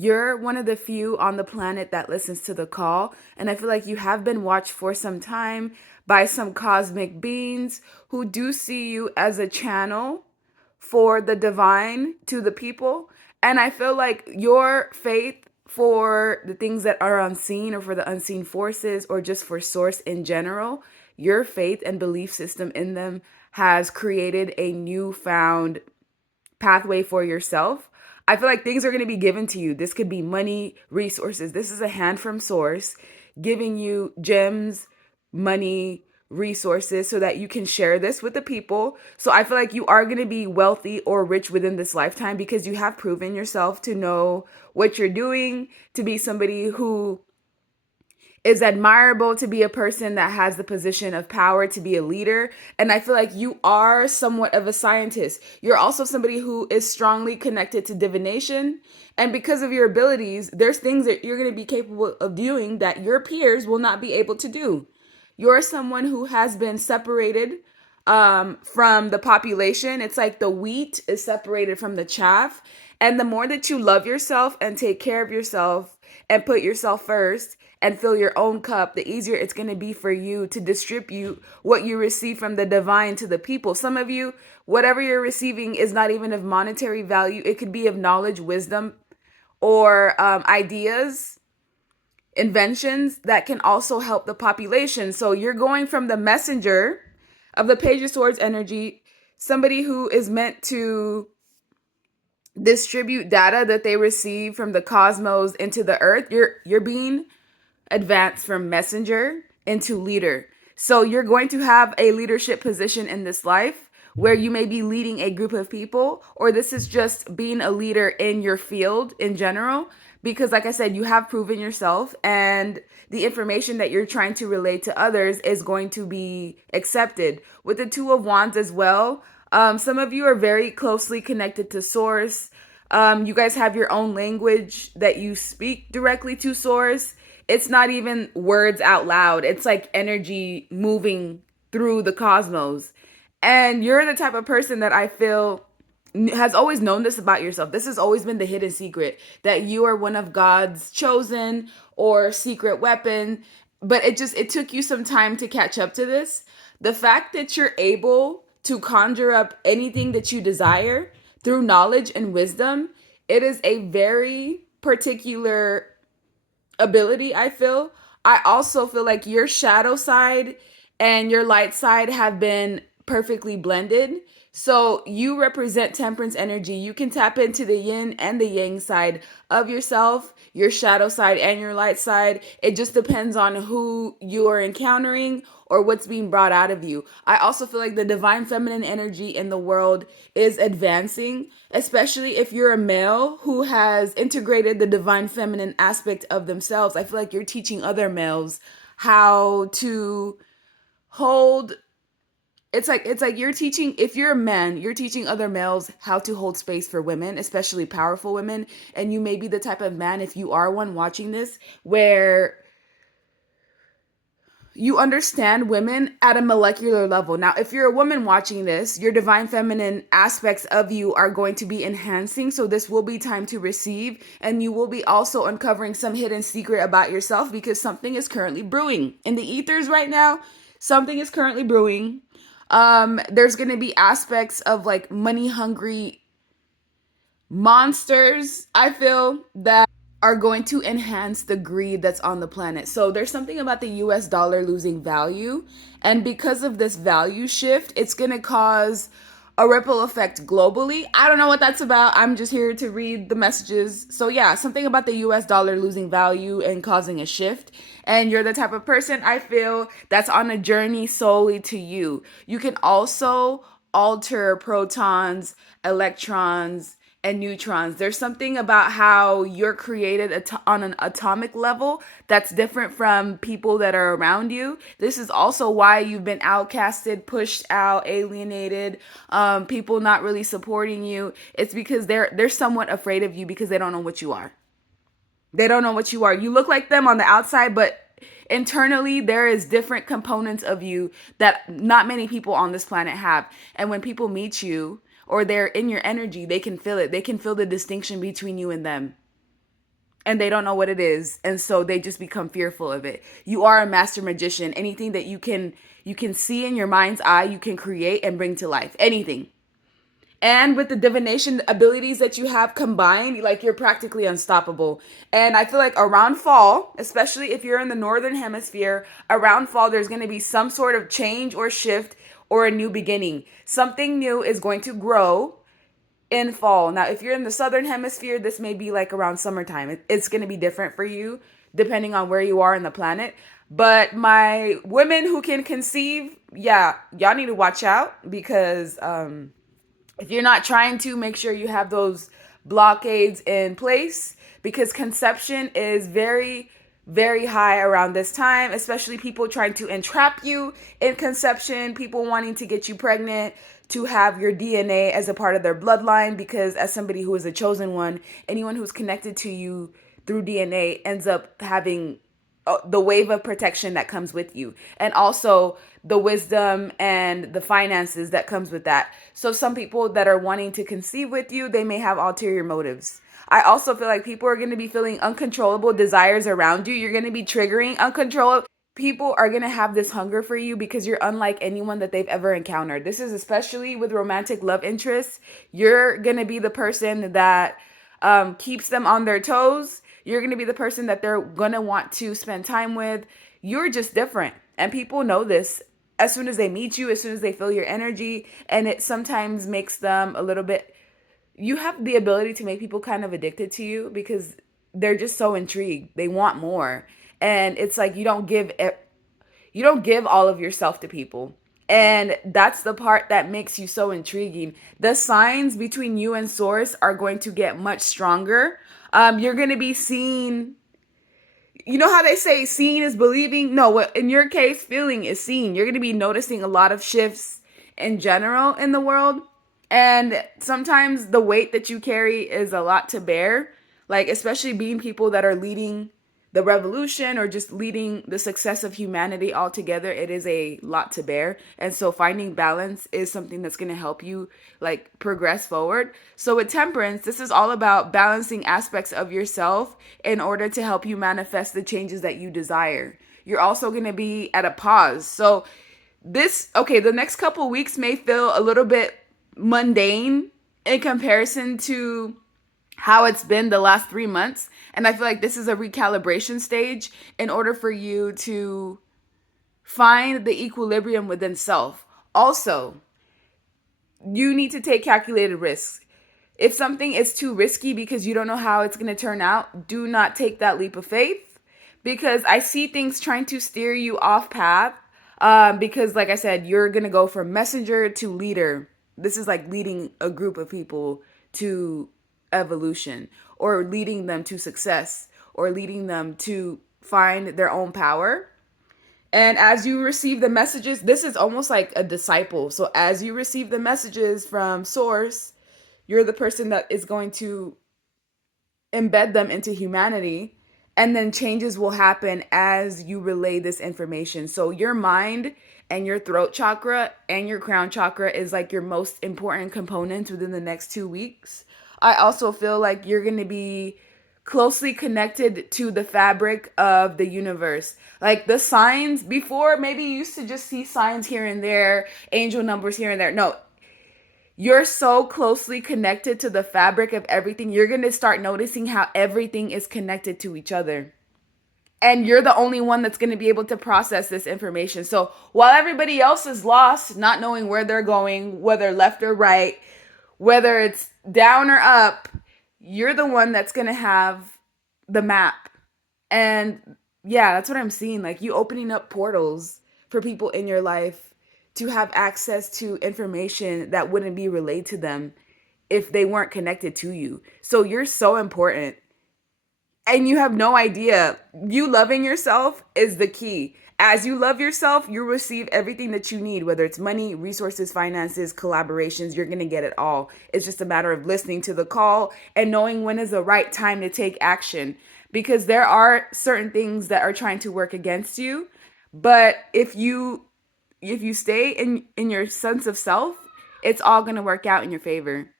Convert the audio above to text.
you're one of the few on the planet that listens to the call. And I feel like you have been watched for some time by some cosmic beings who do see you as a channel for the divine to the people. And I feel like your faith for the things that are unseen, or for the unseen forces, or just for source in general, your faith and belief system in them has created a newfound pathway for yourself. I feel like things are going to be given to you. This could be money, resources. This is a hand from source giving you gems, money, resources so that you can share this with the people. So I feel like you are going to be wealthy or rich within this lifetime because you have proven yourself to know what you're doing, to be somebody who is admirable, to be a person that has the position of power, to be a leader. And I feel like you are somewhat of a scientist. You're also somebody who is strongly connected to divination. And because of your abilities, there's things that you're going to be capable of doing that your peers will not be able to do. You're someone who has been separated from the population. It's like the wheat is separated from the chaff. And the more that you love yourself and take care of yourself and put yourself first and fill your own cup, the easier it's going to be for you to distribute what you receive from the divine to the people. Some of you, whatever you're receiving is not even of monetary value. It could be of knowledge, wisdom, or ideas, inventions that can also help the population. So you're going from the messenger of the Page of Swords energy, somebody who is meant to distribute data that they receive from the cosmos into the earth. You're being advanced from messenger into leader. So you're going to have a leadership position in this life where you may be leading a group of people, or this is just being a leader in your field in general. Because like I said, you have proven yourself, and the information that you're trying to relate to others is going to be accepted. With the Two of Wands as well, some of you are very closely connected to source. You guys have your own language that you speak directly to source. It's not even words out loud. It's like energy moving through the cosmos. And you're the type of person that I feel has always known this about yourself. This has always been the hidden secret, that you are one of God's chosen or secret weapon. But it took you some time to catch up to this. The fact that you're able to conjure up anything that you desire through knowledge and wisdom, it is a very particular ability, I feel. I also feel like your shadow side and your light side have been perfectly blended. So you represent temperance energy. You can tap into the yin and the yang side of yourself, your shadow side and your light side. It just depends on who you are encountering or what's being brought out of you. I also feel like the divine feminine energy in the world is advancing, especially if you're a male who has integrated the divine feminine aspect of themselves. I feel like you're teaching other males how to hold. It's like you're teaching, if you're a man, you're teaching other males how to hold space for women, especially powerful women. And you may be the type of man, if you are one watching this, where you understand women at a molecular level. Now, if you're a woman watching this, your divine feminine aspects of you are going to be enhancing. So this will be time to receive, and you will be also uncovering some hidden secret about yourself, because something is currently brewing in the ethers right now. Something is currently brewing. There's going to be aspects of like money hungry monsters, I feel, that are going to enhance the greed that's on the planet. So there's something about the US dollar losing value. And because of this value shift, it's going to cause a ripple effect globally. I don't know what that's about. I'm just here to read the messages. So yeah, something about the US dollar losing value and causing a shift. And you're the type of person, I feel, that's on a journey solely to you. You can also alter protons, electrons, and neutrons. There's something about how you're created on an atomic level that's different from people that are around you. This is also why you've been outcasted, pushed out, alienated, people not really supporting you. It's because they're somewhat afraid of you because they don't know what you are. They don't know what you are. You look like them on the outside, but internally there is different components of you that not many people on this planet have. And when people meet you, or they're in your energy, they can feel it. They can feel the distinction between you and them. and they don't know what it is, and so they just become fearful of it. You are a master magician. Anything that you can see in your mind's eye, you can create and bring to life. Anything. And with the divination abilities that you have combined, like you're practically unstoppable. And I feel like around fall, especially if you're in the northern hemisphere, around fall there's going to be some sort of change or shift or a new beginning. Something new is going to grow in fall. Now, if you're in the southern hemisphere, this may be like around summertime. It's going to be different for you depending on where you are in the planet. But my women who can conceive, yeah, y'all need to watch out because if you're not trying to, make sure you have those blockades in place because conception is very, very high around this time, especially people trying to entrap you in conception, people wanting to get you pregnant to have your DNA as a part of their bloodline, because as somebody who is a chosen one, anyone who's connected to you through DNA ends up having the wave of protection that comes with you, and also the wisdom and the finances that comes with that. So some people that are wanting to conceive with you, they may have ulterior motives. I also feel like people are going to be feeling uncontrollable desires around you. You're going to be triggering uncontrollable. People are going to have this hunger for you because you're unlike anyone that they've ever encountered. This is especially with romantic love interests. You're going to be the person that keeps them on their toes. You're going to be the person that they're going to want to spend time with. You're just different. And people know this as soon as they meet you, as soon as they feel your energy. And it sometimes makes them a little bit, you have the ability to make people kind of addicted to you because they're just so intrigued. They want more. And it's like you don't give all of yourself to people. And that's the part that makes you so intriguing. The signs between you and source are going to get much stronger. You're going to be seen. You know how they say seeing is believing? No, what in your case, feeling is seeing. You're going to be noticing a lot of shifts in general in the world. And sometimes the weight that you carry is a lot to bear. Like, especially being people that are leading the revolution or just leading the success of humanity altogether, it is a lot to bear. And so finding balance is something that's going to help you like progress forward. So with temperance, this is all about balancing aspects of yourself in order to help you manifest the changes that you desire. You're also going to be at a pause. So the next couple weeks may feel a little bit mundane in comparison to how it's been the last 3 months. And I feel like this is a recalibration stage in order for you to find the equilibrium within self. Also, you need to take calculated risks. If something is too risky because you don't know how it's going to turn out, do not take that leap of faith because I see things trying to steer you off path. Because, like I said, you're going to go from messenger to leader. This is like leading a group of people to evolution or leading them to success or leading them to find their own power. And as you receive the messages, this is almost like a disciple. So as you receive the messages from source, you're the person that is going to embed them into humanity, and then changes will happen as you relay this information. So your mind and your throat chakra and your crown chakra is like your most important components within the next 2 weeks. I also feel like you're going to be closely connected to the fabric of the universe. Like the signs before, maybe you used to just see signs here and there, angel numbers here and there. No, you're so closely connected to the fabric of everything. You're going to start noticing how everything is connected to each other. And you're the only one that's going to be able to process this information. So while everybody else is lost, not knowing where they're going, whether left or right, whether it's down or up, you're the one that's going to have the map. And yeah, that's what I'm seeing. Like you opening up portals for people in your life to have access to information that wouldn't be relayed to them if they weren't connected to you. So you're so important. And you have no idea. You loving yourself is the key. As you love yourself, you receive everything that you need, whether it's money, resources, finances, collaborations, you're going to get it all. It's just a matter of listening to the call and knowing when is the right time to take action. Because there are certain things that are trying to work against you. But if you stay in your sense of self, it's all going to work out in your favor.